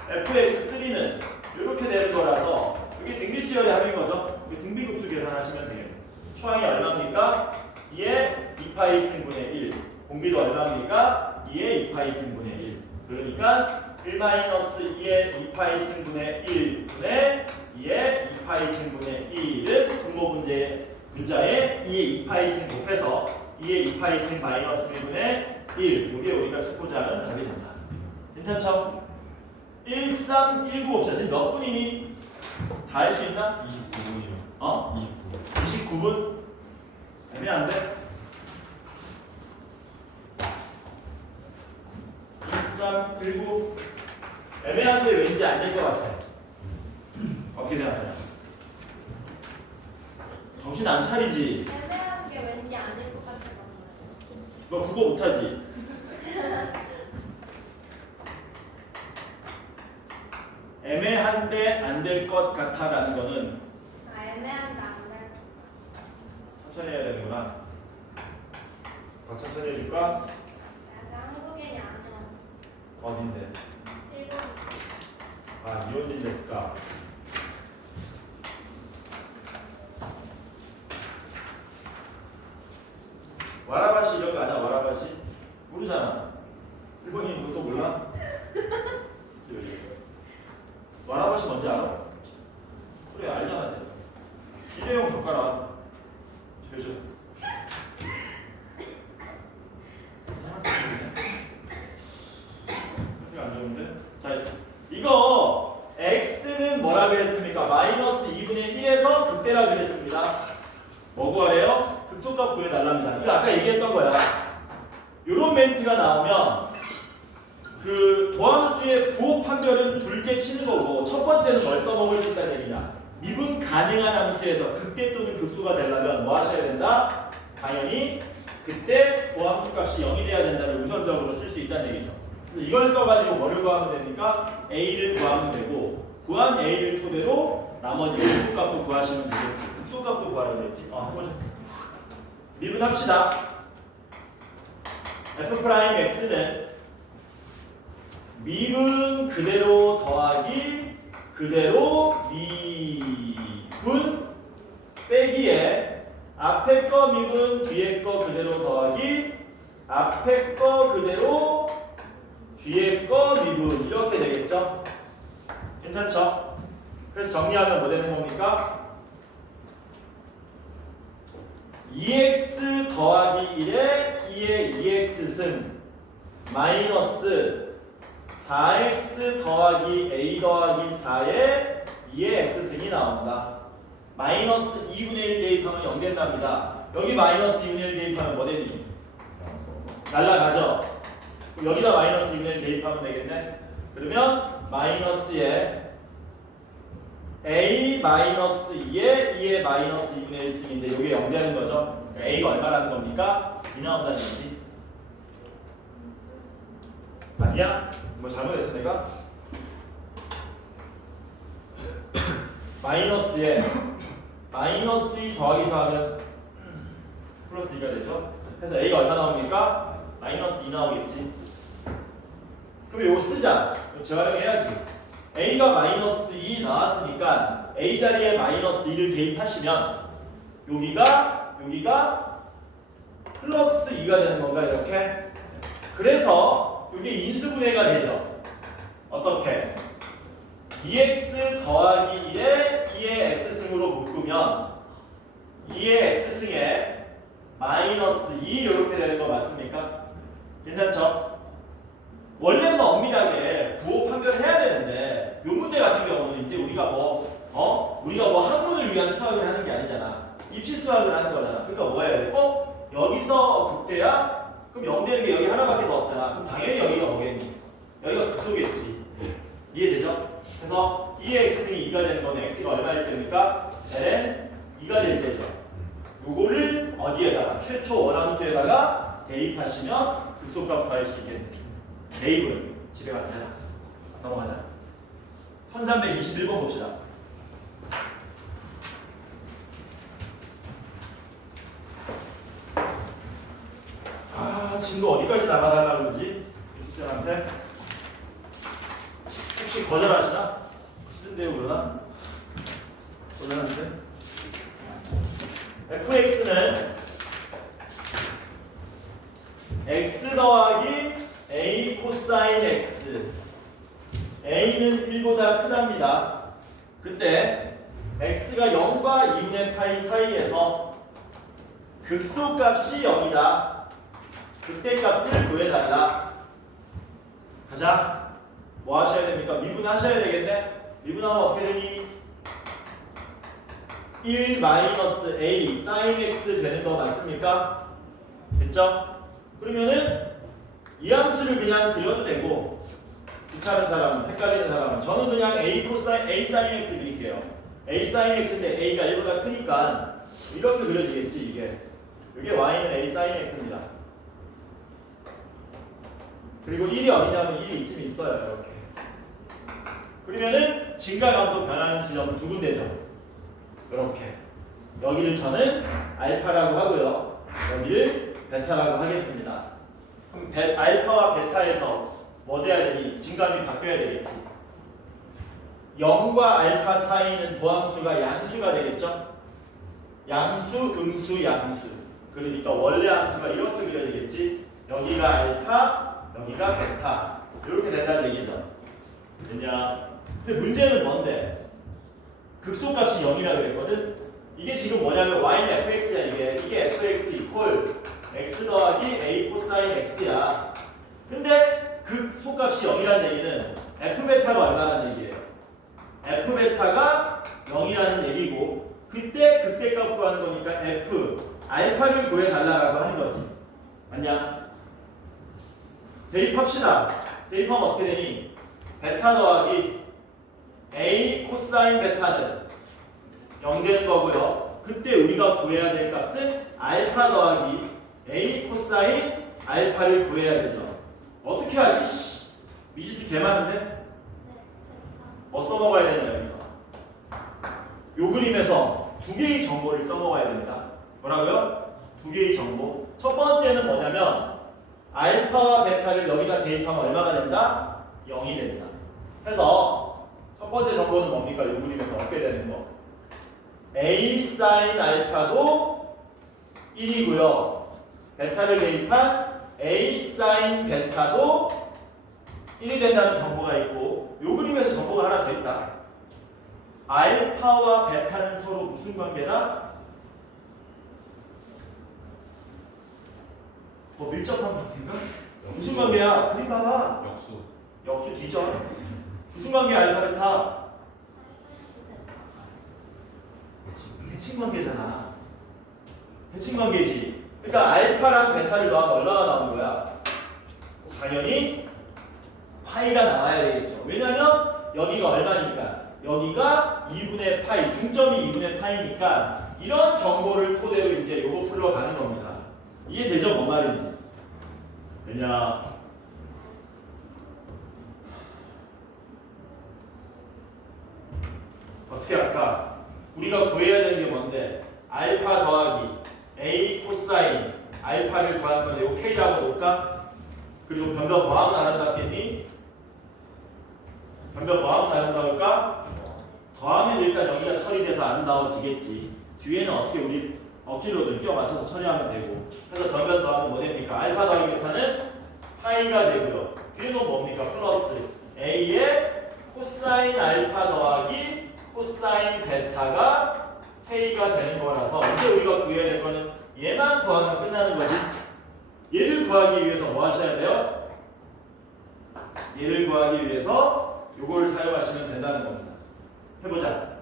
fx3는 이렇게 되는 거라서 이게 등비수열의 합인 거죠. 등비급수 계산하시면 되겠네요. 초항이 얼마입니까? 2의 2파이 승분의 1. 공비도 얼마입니까? 2의 2파이 승분의 1. 그러니까 1-2의 2파이 승분의 1분의 2의 2파이 승분의 1은 분모 문자에 2의 2파이 승 곱해서 2의 2파이 승 마이너스 1분의 1. 이게 우리가 찾고자 하는 답이 된다. 괜찮죠? 1319 봅시다. 지금 몇 분이니? 다 할 수 있나? 29분이요. 어? 29분. 29분? 애매한데? 1319 애매한데 왠지 안 될 것 같아. 어떻게 생각하냐? 정신 안 차리지? 애매한 게 왠지 아닐 것 같아요. 너 국어 못하지? 애매한데 안 될 것 같아라는 거는 아, 애매한데 안 될. 천천히 해야 되는구나. 더 천천히 해줄까? 저 한국인이 아니야. 어딘데? 일본. 아, 이혼진 데스까? 와라바시 이런 거 아니야? 와라바시? 모르잖아. 일본인 그것도 몰라? 와라바시 뭔지 알아? 그래, 알잖아. 일회용 젓가락. 그죠? 안 좋은데? 자, 이거 x는 뭐라 그랬습니까? 마이너스 2분의 1에서 극대라 그랬습니다. 뭐 구하래요? 극소값 구해달랍니다. 이거 아까 얘기했던 거야. 요런 멘트가 나오면 그 도함수의 부호 판별은 둘째 치는 거고 첫 번째는 뭘 써먹을 수 있다는 얘기냐. 미분 가능한 함수에서 극대 또는 극소가 되려면 뭐 하셔야 된다? 당연히 그때 도함수 값이 0이 돼야 된다를 우선적으로 쓸 수 있다는 얘기죠. 그래서 이걸 써가지고 뭐를 구하면 됩니까? A를 구하면 되고 구한 A를 토대로 나머지 극소값도 구하시면 되겠지. 극소값도 구하려고 했지. 해보자. 미분합시다. F'X는 미분 그대로 더하기 그대로 미분 빼기에 앞에 거 미분 뒤에 거 그대로 더하기 앞에 거 그대로 뒤에 거 미분 이렇게 되겠죠? 괜찮죠? 그래서 정리하면 뭐 되는 겁니까? 2x 더하기 1에 2의 2x승 마이너스 4x 더하기 a 더하기 4에 2의 x승이 나온다. 마이너스 2분의 1 대입하면 0 된답니다. 여기 마이너스 2분의 1 대입하면 뭐 되니? 날라가죠? 그럼 여기다 마이너스 2분의 1 대입하면 되겠네? 그러면 마이너스에 a 마이너스 2에 2의 마이너스 2분의 1승인데 여기 0 되는 거죠? 그러니까 a가 얼마라는 겁니까? 2 나온다는 얘기지. 아니야? 뭐 잘못했어 내가? 마이너스에 마이너스 2 더하기 4는 플러스 2가 되죠? 그래서 a가 얼마 나옵니까? 마이너스 2 나오겠지. 그럼 이거 쓰자. 재활용해야지. a가 마이너스 2 나왔으니까 a 자리에 마이너스 2를 대입하시면 여기가 플러스 2가 되는 건가 이렇게? 그래서 이게 인수분해가 되죠. 어떻게? 2x 더하기 1에 2의 x승으로 묶으면 2의 x승에 마이너스 2 이렇게 되는 거 맞습니까? 괜찮죠? 원래는 엄밀하게 부호 판별해야 되는데 이 문제 같은 경우는 이제 우리가 뭐 학문을 위한 수학을 하는 게 아니잖아. 입시 수학을 하는 거잖아. 그러니까 뭐예요? 여기서 극대야? 그럼 0 되는 게 여기 하나밖에 더 없잖아. 그럼 당연히 여기가 뭐겠니? 여기가 극소겠지. 이해되죠? 그래서 2의 x승이 2가 되는 건 x가 얼마일 때입니까? ln 2가 될 때죠. 요거를 어디에다가? 최초 원함수에다가 대입하시면 극소값 구할 수 있겠네. 대입을 집에 가서 해라. 넘어가자. 1321번 봅시다. 친구 어디까지 나가달라고 그러지? 교수님한테 혹시 거절하시나? 싫은데요 그러나? 거절하는데? fx는 x 더하기 a 코사인 x a는 1보다 크답니다. 그때 x가 0과 2분의 파이 사이에서 극소값이 0이다. 극대값을 구해달라. 가자. 뭐 하셔야 됩니까? 미분하셔야 되겠네. 미분하면 어떻게 되니? 1 마이너스 a sin x 되는 거 맞습니까? 됐죠? 그러면은 이 함수를 그냥 그려도 되고 귀찮은 사람, 헷갈리는 사람은 저는 그냥 a 코사인 a sin x 그릴게요. a sin x인데 a가 1보다 크니까 이렇게 그려지겠지 이게. 이게 y는 a sin x입니다. 그리고 1이 어디냐면 1이 이쯤 있어요. 이렇게 그러면은 증가감도 변하는 지점은 두 군데죠. 이렇게 여기를 저는 알파라고 하고요. 여기를 베타라고 하겠습니다. 그럼 알파와 베타에서 뭐 돼야 되니? 증가감이 바뀌어야 되겠지. 0과 알파 사이는 도함수가 양수가 되겠죠? 양수, 음수, 양수. 그러니까 원래 함수가 이렇게 그려야 되겠지? 여기가 알파, 여기가 베타. 이렇게 된다는 얘기죠. 됐냐? 근데 문제는 뭔데? 극소값이 0이라 그랬거든? 이게 지금 뭐냐면 y는 fx야 이게 fx 이퀄 x 더하기 a 코사인 x야. 근데 극소값이 0이라는 얘기는 f 베타가 얼마라는 얘기예요? f 베타가 0이라는 얘기고 그때 극대값 구하는 거니까 f 알파를 구해달라고 하는 거지. 맞냐? 대입합시다. 대입하면 어떻게 되니? 베타 더하기 a 코사인 베타는 0 되는 거고요. 그때 우리가 구해야 될 값은 알파 더하기 a 코사인 알파를 구해야 되죠. 어떻게 하지? 미지수 개 많은데? 뭐 써먹어야 되냐 여기서? 요 그림에서 두 개의 정보를 써먹어야 됩니다. 뭐라고요? 두 개의 정보. 첫 번째는 뭐냐면 알파와 베타를 여기다 대입하면 얼마가 된다? 0이 된다. 그래서 첫 번째 정보는 뭡니까? 요 그림에서 어떻게 되는 거? a 사인 알파도 1이고요. 베타를 대입한 a 사인 베타도 1이 된다는 정보가 있고 요 그림에서 정보가 하나 더 있다. 알파와 베타는 서로 무슨 관계다? 뭐 밀접한 관계인가? 무슨 관계야? 그림 봐봐. 역수 뒤져. 무슨 관계야 알파 베타? 대칭 관계잖아. 대칭 관계지. 그러니까 알파랑 베타를 넣으면 얼마가 나오는 거야? 당연히 파이가 나와야 되겠죠. 왜냐면 여기가 얼마니까? 여기가 2분의 파이, 중점이 2분의 파이니까 이런 정보를 토대로 이제 요거 풀러가는 겁니다. 이해되죠? 뭔 말인지. 왜냐? 어떻게 할까? 우리가 구해야 되는 게 뭔데? 알파 더하기 a 코사인 알파를 구하는 건데 요 k라고 놓을까? 그리고 변변 뭐하고 나눈다겠니? 변변 뭐하고 나눈다니까? 더하면 일단 여기가 처리돼서 안 나와지겠지. 뒤에는 어떻게 우리 억지로든 끼워 맞춰서 처리하면 되고. 그래서 변변 더하면 뭐 됩니까? 알파 더하기 베타는 파이가 되고요. 뒤에는 뭡니까? 플러스 a의 코사인 알파 더하기 코사인 베타가 k가 되는 거라서 이제 우리가 구해야 될 거는 얘만 구하면 끝나는 거지. 얘를 구하기 위해서 뭐 하셔야 돼요? 얘를 구하기 위해서 요걸 사용하시면 된다는 겁니다. 해보자.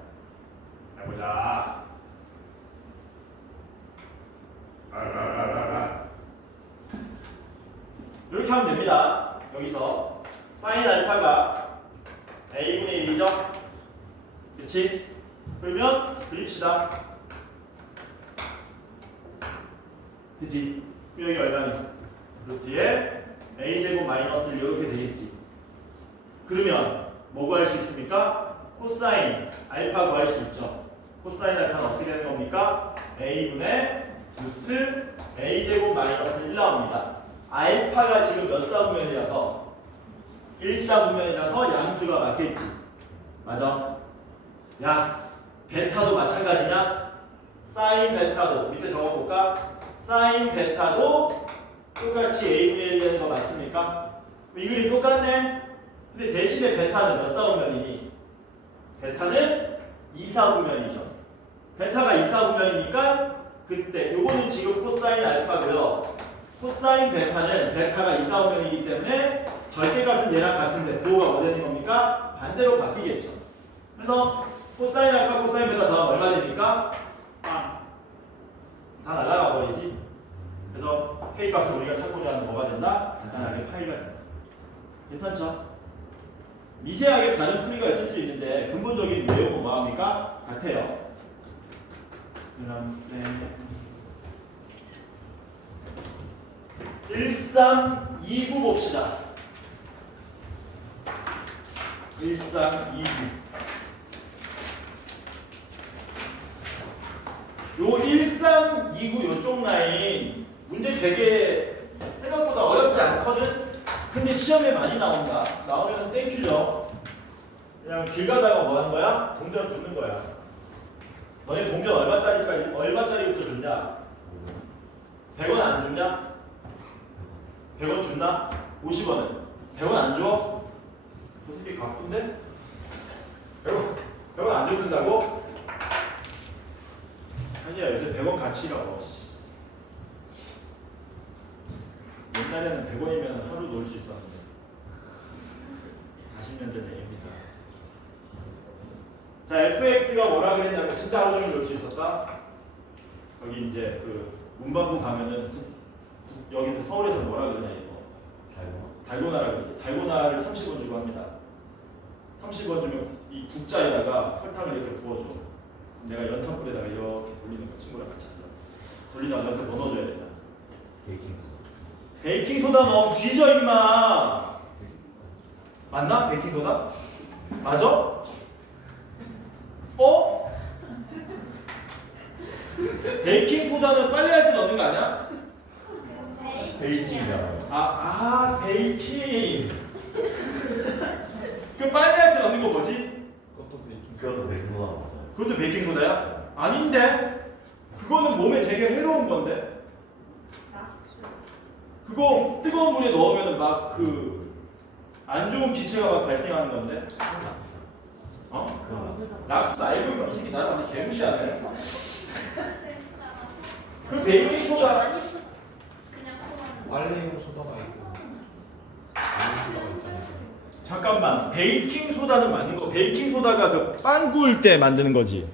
이렇게 하면 됩니다. 여기서 사인 알파가 a분의 1이죠? 그치? 그러면 그립시다. 그치? 여기 얼마니? 루트에 a제곱 마이너스 이렇게 되겠지. 그러면 뭐 구할 수 있습니까? 코사인 알파 구할 수 있죠. 코사인 알파는 어떻게 되는 겁니까? a분의 루트 a제곱 마이너스 1 나옵니다. 알파가 지금 몇 사분면이라서 1사분면이라서 양수가 맞겠지. 맞아? 야, 베타도 마찬가지냐? 사인 베타도 밑에 적어볼까? 사인 베타도 똑같이 a분의 1 되는 거 맞습니까? 이 그림 똑같네? 근데 대신에 베타는 몇 사분면이니? 베타는 2사분면이죠. 베타가 2사분면이니까 그때 요거는 지금 코사인 알파고요. 코사인 베타는 베타가 2사분면이기 때문에 절대값은 얘랑 같은데 부호가 뭐 되는 겁니까? 반대로 바뀌겠죠. 그래서 코사인 알파 코사인 베타 더하면 얼마 됩니까? 다 날아가 버리지. 그래서 k 값을 우리가 찾고자 하는 뭐가 된다? 간단하게 파이가 된다. 괜찮죠? 미세하게 다른 풀이가 있을 수 있는데 근본적인 내용은 뭐합니까? 같아요. 그럼 쌤 1, 3, 2부 봅시다. 1329. 요 1329 요쪽 라인 문제 되게 생각보다 어렵지 않거든. 근데 시험에 많이 나온다. 나오면 땡큐죠. 그냥 길 가다가 뭐 하는 거야? 동전 줍는 거야. 너네 동전 얼마짜리부터 줬냐? 100원 안 줬냐? 100원 줬나? 50원은 100원 안 줘? 어떻게 바쁜데? 100원 안 줘준다고? 아니야, 요새 100원 가치라고. 옛날에는 100원이면 하루 놀 수 있었는데 40년 전 얘기입니다. 자, fx가 뭐라 그랬냐면 진짜 하루 종일 놀 수 있었다? 여기 이제 그 문방구 가면은 여기서 서울에서 뭐라 그러냐 이거 달고나라 그러지. 달고나를 30원 주고 합니다. 30원 주면 이 국자에다가 설탕을 이렇게 부어줘. 내가 연탄불에다가 이렇게 돌리는 거 친구랑 같이 앉아서 돌리다가 연탄 뭐 넣어줘야 되냐? 베이킹소다 넣으면 뒤져 임마. 맞나? 베이킹소다? 맞아? 어? 베이킹소다는 빨래할 때 넣는 거 아니야? 베이킹이야. 베이킹. 그 빨래할 때 넣는 거 뭐지? 그것도 베이킹. 그것도 베이킹소다야? 아닌데? 그거는 몸에 되게 해로운 건데? 그거 뜨거운 물에 넣으면 막 그 안 좋은 기체가 막 발생하는 건데? 어? 락스 알고 있는 이 새끼 나를 완전 개무시하네. 그 베이킹소다 그냥 코만. 빨래용 소다가 있고 베이킹 소다가 있잖아요. 잠깐만, 베이킹소다는 맞는 거. 베이킹소다가 그 빵 구울 때 만드는 거지.